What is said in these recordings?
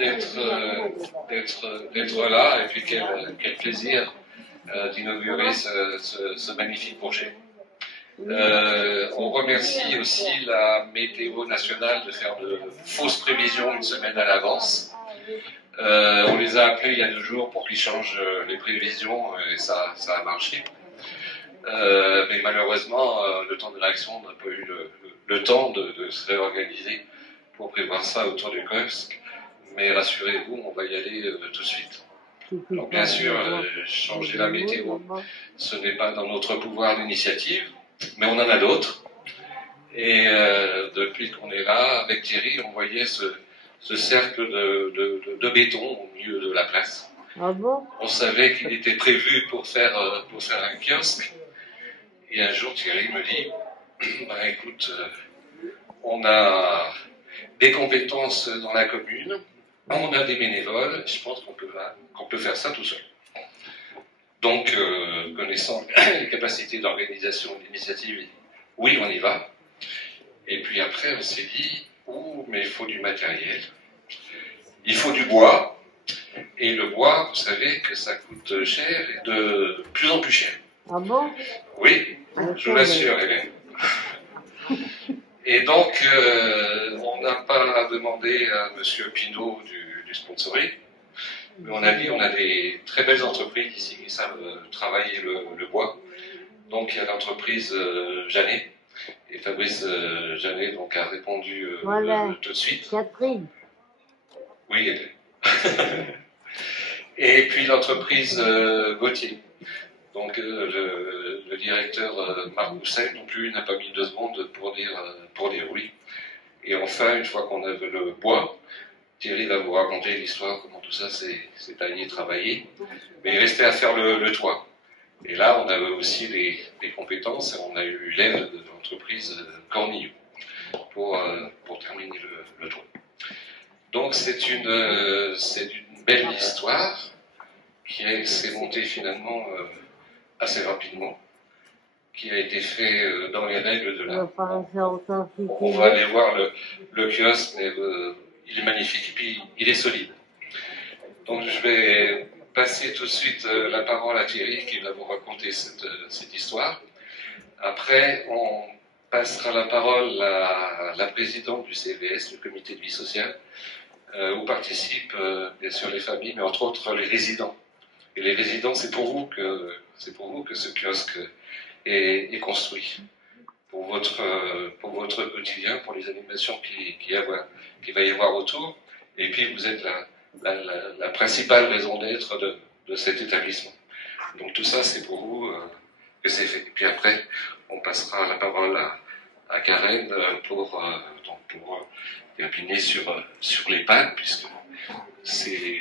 d'être là, et puis quel plaisir d'inaugurer ce magnifique projet. On remercie aussi la météo nationale de faire de fausses prévisions une semaine à l'avance. On les a appelés il y a 2 jours pour qu'ils changent les prévisions, et ça a marché. Mais malheureusement, le temps de réaction n'a pas eu le temps de se réorganiser pour prévoir ça autour du kiosque. Mais rassurez-vous, on va y aller tout de suite. Donc bien sûr, changer la météo, ce n'est pas dans notre pouvoir d'initiative, mais on en a d'autres. Et depuis qu'on est là, avec Thierry, on voyait ce cercle de béton au milieu de la place. Ah bon? On savait qu'il était prévu pour faire un kiosque. Et un jour, Thierry me dit, bah, écoute, on a des compétences dans la commune, on a des bénévoles, je pense qu'on peut faire ça tout seul. Donc, connaissant les capacités d'organisation et d'initiative, oui, on y va. Et puis après, on s'est dit, mais il faut du matériel, il faut du bois, et le bois, vous savez que ça coûte cher et de plus en plus cher. Ah bon? Oui, je vous l'assure, Hélène. Et donc, on n'a pas demandé à M. Pinault du sponsoring, mais on a dit on a des très belles entreprises ici qui savent travailler le bois. Donc, il y a l'entreprise Janet, et Fabrice Janet donc, a répondu Voilà. tout de suite. Catherine. Oui, Hélène. Et puis l'entreprise Gauthier. Donc le directeur Marc Mousset non plus n'a pas mis 2 secondes pour dire oui. Et enfin, une fois qu'on avait le bois, Thierry va vous raconter l'histoire, comment tout ça s'est taillé, travaillé. Mais il restait à faire le toit. Et là, on avait aussi des compétences, et on a eu l'aide de l'entreprise Cornillou pour terminer le toit. Donc c'est une belle histoire qui s'est montée finalement assez rapidement, qui a été fait dans les règles de l'art. On va aller voir le kiosque, mais il est magnifique et puis il est solide. Donc je vais passer tout de suite la parole à Thierry qui va vous raconter cette histoire. Après, on passera la parole à la présidente du CVS, le comité de vie sociale, où participent bien sûr les familles, mais entre autres les résidents. Et les résidents, c'est pour vous que ce kiosque est construit. Pour votre quotidien, pour les animations qu'il va y avoir autour. Et puis vous êtes la principale raison d'être de cet établissement. Donc tout ça, c'est pour vous que c'est fait. Et puis après, on passera la parole à Karen pour terminer sur les pannes, puisque c'est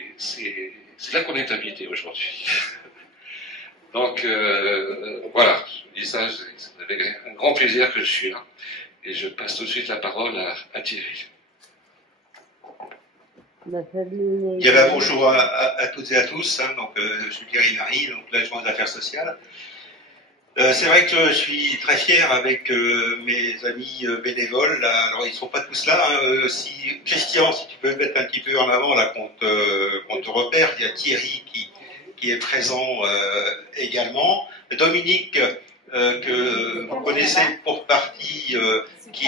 là qu'on est habité aujourd'hui. Donc voilà, je dis ça, c'est avec un grand plaisir que je suis là. Et je passe tout de suite la parole à Thierry. Bien, bonjour à toutes et à tous. Donc, je suis Thierry Marie, donc l'adjoint des affaires sociales. C'est vrai que je suis très fier avec mes amis bénévoles. Là, alors, ils ne sont pas tous là. Christian, si tu peux me mettre un petit peu en avant, là, qu'on te repère. Il y a Thierry qui est présent également. Dominique, que vous connaissez pour partie, qui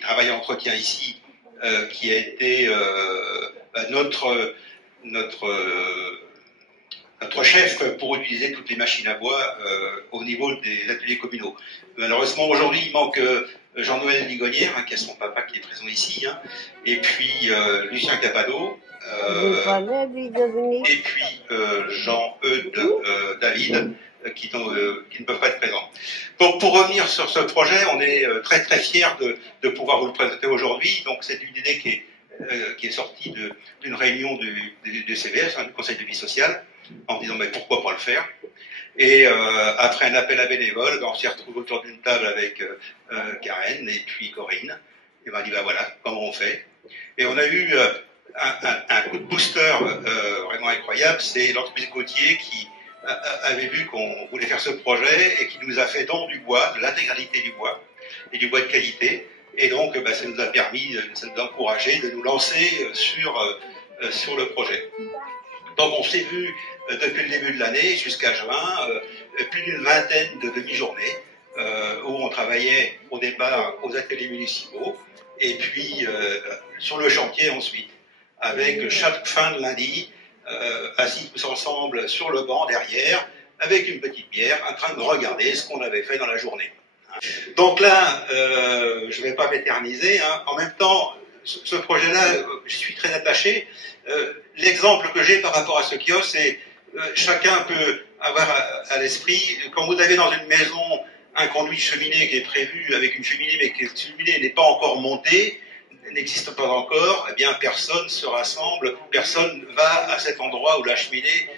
travaille en entretien ici, qui a été notre chef pour utiliser toutes les machines à bois au niveau des ateliers communaux. Malheureusement, aujourd'hui, il manque Jean-Noël Ligonière, qui est son papa qui est présent ici, et puis Lucien Capado, et puis Jean-Eudes David, qui ne peuvent pas être présents. Pour revenir sur ce projet, on est très très fiers de pouvoir vous le présenter aujourd'hui. Donc c'est une idée qui est sortie d'une réunion du CVS, du Conseil de vie sociale, en disant mais pourquoi pas le faire. Et après un appel à bénévoles, on s'est retrouvé autour d'une table avec Karen et puis Corinne. Et on a dit voilà comment on fait. Et on a eu un coup de booster vraiment incroyable. C'est l'entreprise Gauthier qui avait vu qu'on voulait faire ce projet et qui nous a fait don du bois, de l'intégralité du bois et du bois de qualité. Et donc, ça nous a permis, ça nous a encouragé de nous lancer sur le projet. Donc, on s'est vu depuis le début de l'année jusqu'à juin, plus d'une vingtaine de demi-journées où on travaillait au départ aux ateliers municipaux et puis sur le chantier ensuite, avec chaque fin de lundi, assis tous ensemble sur le banc derrière, avec une petite bière, en train de regarder ce qu'on avait fait dans la journée. Donc là, je ne vais pas m'éterniser. Hein. En même temps, ce projet-là, je suis très attaché. L'exemple que j'ai par rapport à ce kiosque, c'est chacun peut avoir à l'esprit, quand vous avez dans une maison un conduit de cheminée qui est prévu avec une cheminée, mais que cette cheminée n'est pas encore montée, n'existe pas encore, eh bien personne se rassemble, personne va à cet endroit où la cheminée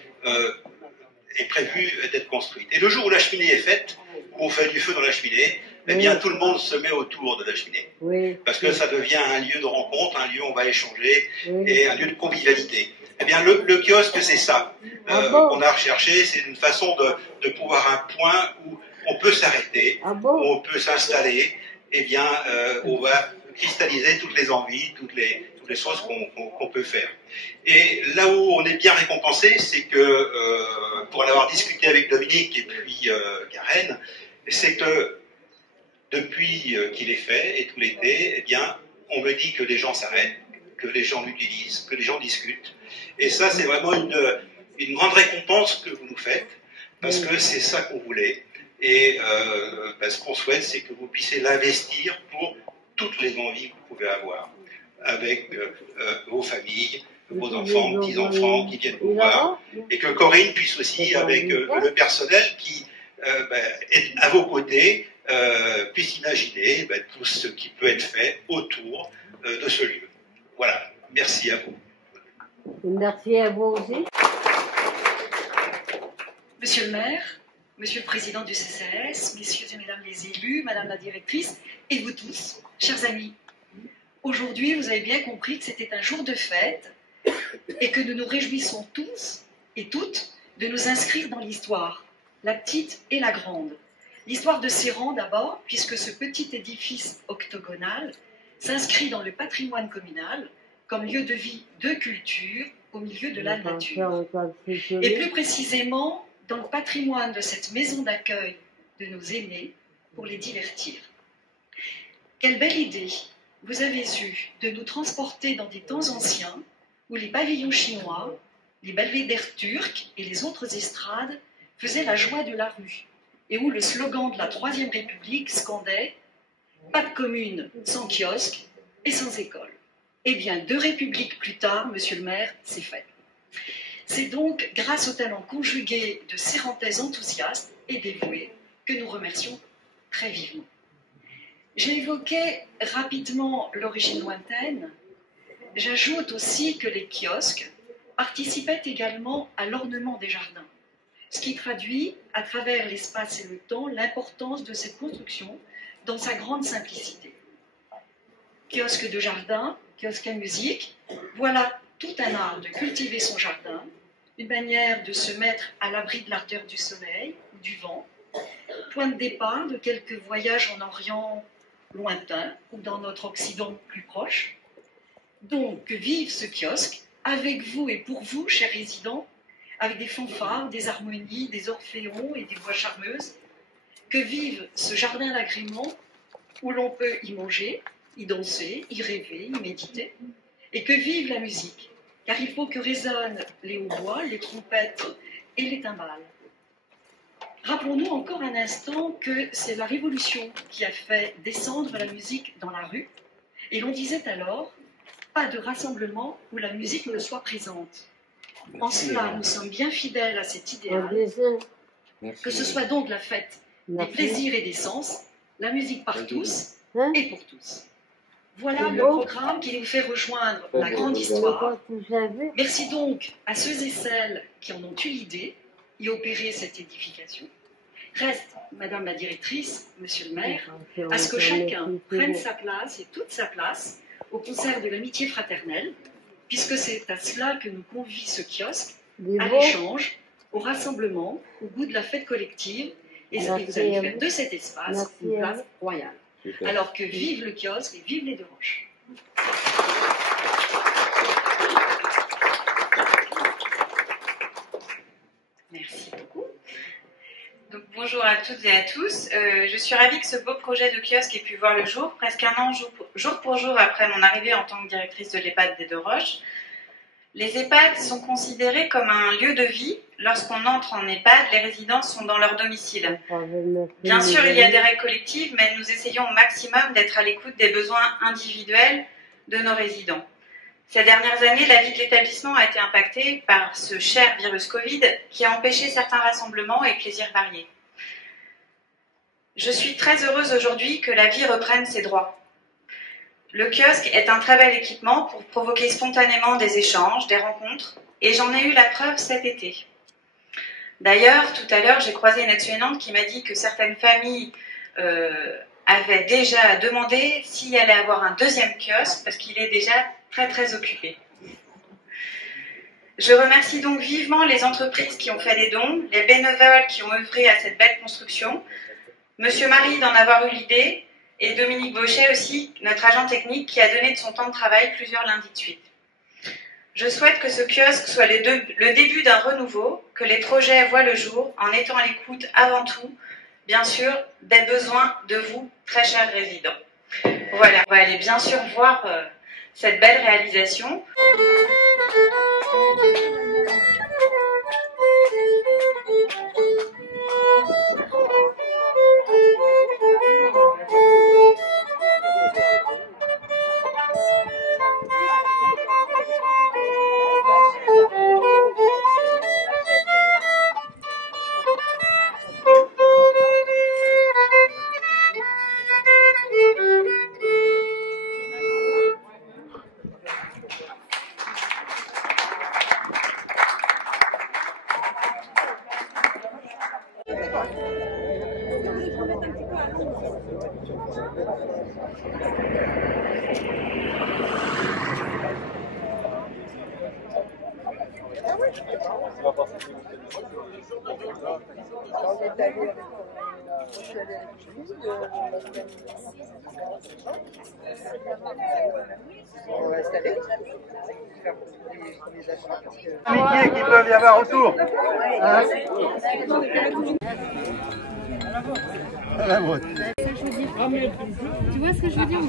est prévue d'être construite. Et le jour où la cheminée est faite, où on fait du feu dans la cheminée, eh bien tout le monde se met autour de la cheminée. Oui. Parce que ça devient un lieu de rencontre, un lieu où on va échanger, et un lieu de convivialité. Eh bien le kiosque, c'est ça. On a recherché, c'est une façon de pouvoir un point où on peut s'arrêter, où on peut s'installer, eh bien on va cristalliser toutes les envies, toutes les choses qu'on peut faire. Et là où on est bien récompensé, c'est que, pour l'avoir discuté avec Dominique et puis Karen, c'est que depuis qu'il est fait, et tout l'été, eh bien, on me dit que les gens s'arrêtent, que les gens l'utilisent, que les gens discutent. Et ça, c'est vraiment une grande récompense que vous nous faites, parce que c'est ça qu'on voulait. Et ce qu'on souhaite, c'est que vous puissiez l'investir pour toutes les envies que vous pouvez avoir, avec vos familles, vos enfants, petits-enfants qui viennent vous voir, et que Corinne puisse aussi, avec le personnel qui est à vos côtés, puisse imaginer tout ce qui peut être fait autour de ce lieu. Voilà, merci à vous. Merci à vous aussi. Monsieur le maire, monsieur le président du CCAS, messieurs et mesdames les élus, madame la directrice, et vous tous, chers amis, aujourd'hui vous avez bien compris que c'était un jour de fête et que nous nous réjouissons tous et toutes de nous inscrire dans l'histoire, la petite et la grande. L'histoire de Serran d'abord, puisque ce petit édifice octogonal s'inscrit dans le patrimoine communal comme lieu de vie, de culture, au milieu de la nature. Et plus précisément, dans le patrimoine de cette maison d'accueil de nos aînés pour les divertir. Quelle belle idée vous avez eue de nous transporter dans des temps anciens où les pavillons chinois, les belvédères turcs et les autres estrades faisaient la joie de la rue et où le slogan de la Troisième République scandait « Pas de commune sans kiosque et sans école ». Eh bien, 2 républiques plus tard, monsieur le maire, c'est fait. C'est donc grâce au talent conjugué de Serrantais enthousiastes et dévoués que nous remercions très vivement. J'ai évoqué rapidement l'origine lointaine. J'ajoute aussi que les kiosques participaient également à l'ornement des jardins, ce qui traduit, à travers l'espace et le temps, l'importance de cette construction dans sa grande simplicité. Kiosque de jardin, kiosque à musique, voilà tout un art de cultiver son jardin, une manière de se mettre à l'abri de l'ardeur du soleil ou du vent, point de départ de quelques voyages en Orient lointain ou dans notre Occident plus proche. Donc, que vive ce kiosque, avec vous et pour vous, chers résidents, avec des fanfares, des harmonies, des orphéons et des voix charmeuses. Que vive ce jardin d'agrément où l'on peut y manger, y danser, y rêver, y méditer. Et que vive la musique, car il faut que résonnent les hautbois, les trompettes et les timbales. Rappelons-nous encore un instant que c'est la Révolution qui a fait descendre la musique dans la rue, et l'on disait alors, pas de rassemblement où la musique ne soit présente. En cela, nous sommes bien fidèles à cet idéal, que ce soit donc la fête des plaisirs et des sens, la musique par tous et pour tous. Voilà le programme qui nous fait rejoindre la grande histoire. Merci donc à ceux et celles qui en ont eu l'idée et opéré cette édification. Reste, Madame la directrice, Monsieur le maire, à ce que chacun prenne sa place et toute sa place au concert de l'amitié fraternelle, puisque c'est à cela que nous convie ce kiosque, à l'échange, au rassemblement, au goût de la fête collective, et ce qui vous allez faire de cet espace une place royale. Alors que vive le kiosque et vive les Deux Roches. Merci beaucoup. Donc, bonjour à toutes et à tous. Je suis ravie que ce beau projet de kiosque ait pu voir le jour, presque un an jour pour jour après mon arrivée en tant que directrice de l'EHPAD des Deux Roches. Les EHPAD sont considérés comme un lieu de vie. Lorsqu'on entre en EHPAD, les résidents sont dans leur domicile. Bien sûr, il y a des règles collectives, mais nous essayons au maximum d'être à l'écoute des besoins individuels de nos résidents. Ces dernières années, la vie de l'établissement a été impactée par ce cher virus Covid qui a empêché certains rassemblements et plaisirs variés. Je suis très heureuse aujourd'hui que la vie reprenne ses droits. Le kiosque est un très bel équipement pour provoquer spontanément des échanges, des rencontres, et j'en ai eu la preuve cet été. D'ailleurs, tout à l'heure, j'ai croisé une aide-soignante qui m'a dit que certaines familles avaient déjà demandé s'il allait avoir un deuxième kiosque parce qu'il est déjà très occupé. Je remercie donc vivement les entreprises qui ont fait des dons, les bénévoles qui ont œuvré à cette belle construction, Monsieur Marie d'en avoir eu l'idée, et Dominique Bauchet aussi, notre agent technique, qui a donné de son temps de travail plusieurs lundis de suite. Je souhaite que ce kiosque soit le début d'un renouveau, que les projets voient le jour en étant à l'écoute avant tout, bien sûr, des besoins de vous, très chers résidents. Voilà, on va aller bien sûr voir cette belle réalisation. Amitié qui peuvent y avoir autour. Tu vois ce que je veux dire?